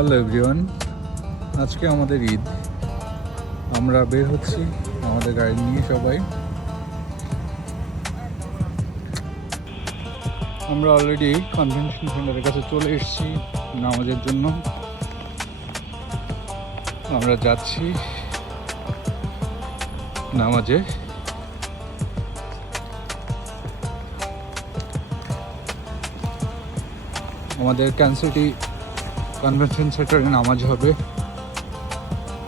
Hello everyone, আজকে আমাদের ঈদ। আমরা বের হচ্ছি আমাদের গাড়ি নিয়ে সবাই। আমরা অলরেডি কনভেনশন সেন্টারের কাছে চলে এসেছি নামাজের জন্য। আমরা যাচ্ছি নামাজে। আমাদের ক্যান্সারটি কনভেনশন সেন্টারে নামাজ হবে।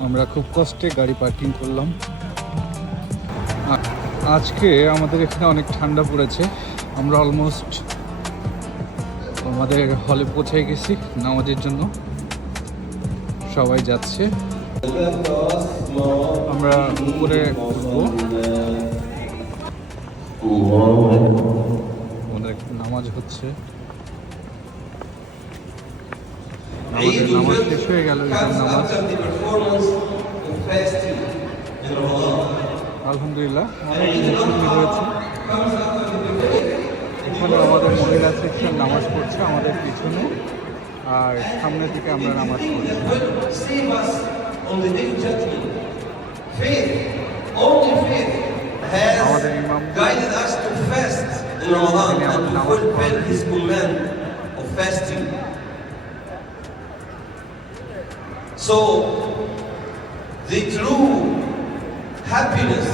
আমরা খুব কষ্টে গাড়ি পার্কিং করলাম। আজকে আমাদের এখানে অনেক ঠান্ডা পড়েছে। আমরা অলমোস্ট আমাদের হলে পৌঁছে গেছি নামাজের জন্য। সবাই যাচ্ছে, আমরা উপরে উঠবো। আমাদের নামাজ হচ্ছে, আমাদের নামাজ শেষ হয়ে গেল। ঈদের নামাজ আলহামদুলিল্লাহ অনেক সুন্দর হয়েছে। এখানে আমাদের মহিলা সেকশন নামাজ পড়ছে আমাদের পিছনে, আর সামনে থেকে আমরা নামাজ পড়ছি। আমাদের ইমাম তিনি আমাদের নামাজ পড়াবেন। So, the true happiness